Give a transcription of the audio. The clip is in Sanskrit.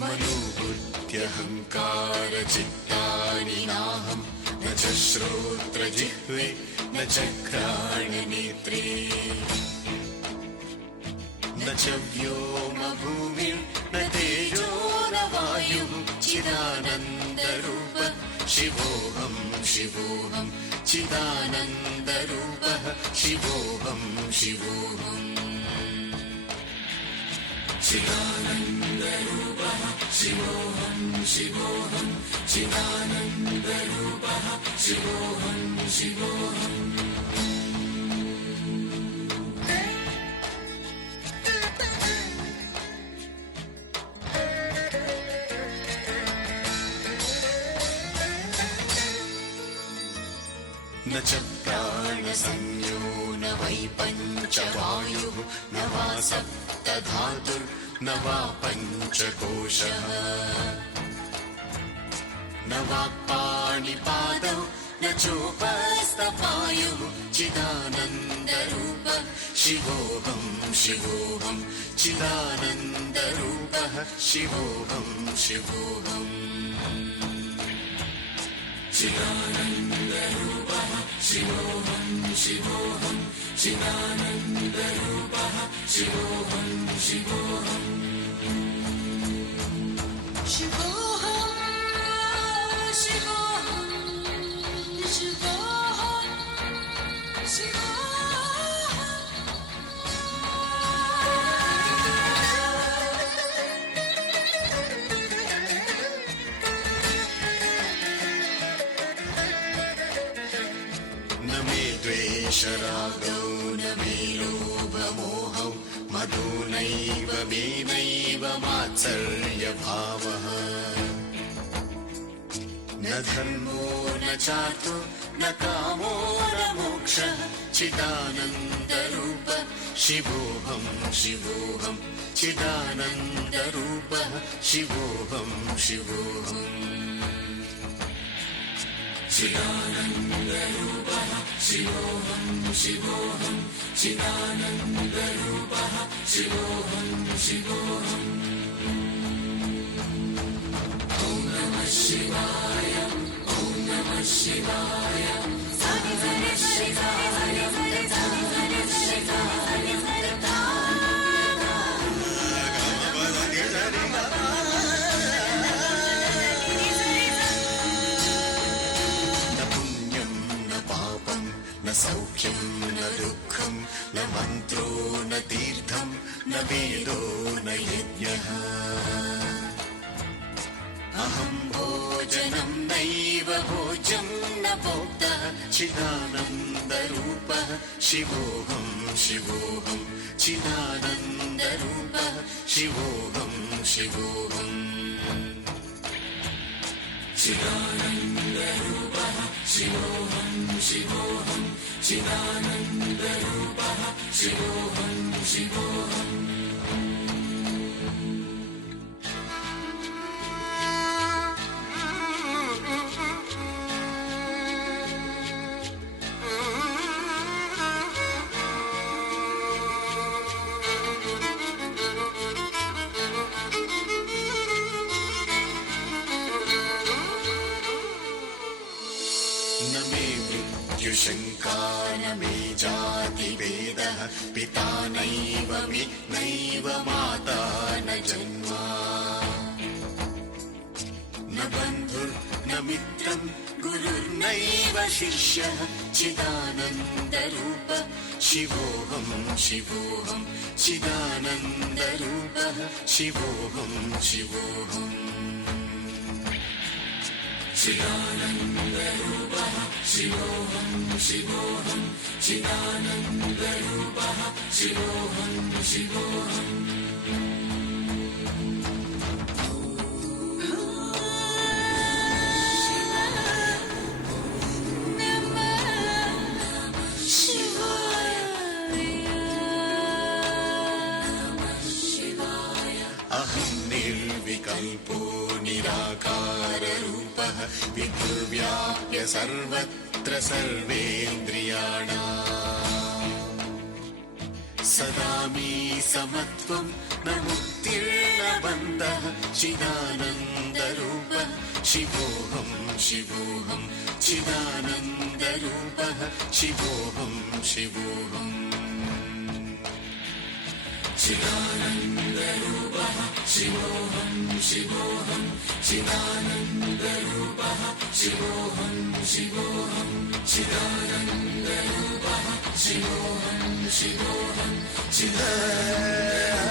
मनोबुद्ध्यहङ्कारचित्तानि नाहं न च श्रोत्रजिह्वे न च घ्राणनेत्रे न च व्योमभूमिर्न तेजो न वायुः चिदानन्दरूप शिवोऽहं शिवोऽहं चिदानन्दरूपः शिवोऽहं शिवोऽहम् चिदानन्दरूपः शिवोऽहं शिवोऽहं चिदानन्दरूपः शिवोऽहं शिवोऽहम् न च प्राणसंज्ञो न वै पञ्चवायुः न वा सप्तधातुर्न वा पञ्चकोशः न वा पाणिपादौ न चोपस्थपायुः चिदानन्दरूप शिवोऽहं शिवोऽहं चिदानन्दरूपः शिवोऽहं शिवोऽहम् चिदानन्दरूपः शिवोऽहं शिवोऽहं चिदानन्दरूपः शिवोऽहं शिवोऽहम् शिवोऽहं शिवोऽहं शिवोऽहं द्वेषरागौ न मे लोभमोहौ मदो नैव मे नैव मात्सर्यभावः न धर्मो न चार्थो न कामो न मोक्षः चिदानन्दरूप शिवोऽहं शिवोऽहं चिदानन्दरूपः शिवोऽहं शिवोऽहम् चिदानन्दरूपः शिवोऽहं शिवोऽहं चिदानन्दरूपः शिवोऽहं शिवोऽहम् ॐ नमः शिवाय ॐ नमः शिवाय सानि सानि शिवाय न सौख्यं न दुःखं न मन्त्रो न तीर्थं न वेदो न यज्ञः अहं भोजनं नैव भोज्यं न भोक्तः चिदानन्दरूपः शिवोऽहं शिवोऽहं चिदानन्दरूपः शिवोऽहं शिवोऽहम् चिदानन्दरूपः शिवोऽहं शिवोऽहं चिदानन्दरूपः शिवोऽहं शिवोऽहम् न मे मृत्युशङ्का न मे जातिभेदः पिता नैव मे नैव माता न जन्मा न बन्धुर्न मित्रं गुरुर्नैव शिष्यः चिदानन्दरूप शिवोऽहं शिवोऽहं चिदानन्दरूपः शिवोऽहं शिवोऽहम् चिदानन्दरूपः शिवोऽहं शिवोऽहं चिदानन्दरूपः शिवोऽहं शिवोऽहम् अहं निर्विकल्पो निराकाररूपः विभुर्व्याप्य सर्वत्र सर्वेन्द्रियाणाम् सदा मे समत्वं न मुक्तिः उत्तीर्णबन्धः चिदानन्दरूपः शिवोऽहं शिवोऽहं चिदानन्दरूपः शिवोऽहं शिवोऽहम् चिदानन्दरूपः शिवोऽहं शिवोऽहं चिदानन्दरूपः शिवोऽहं शिवोऽहं चिदानन्दरूपः शिवोऽहं शिवोऽहं चिदानन्दरूपः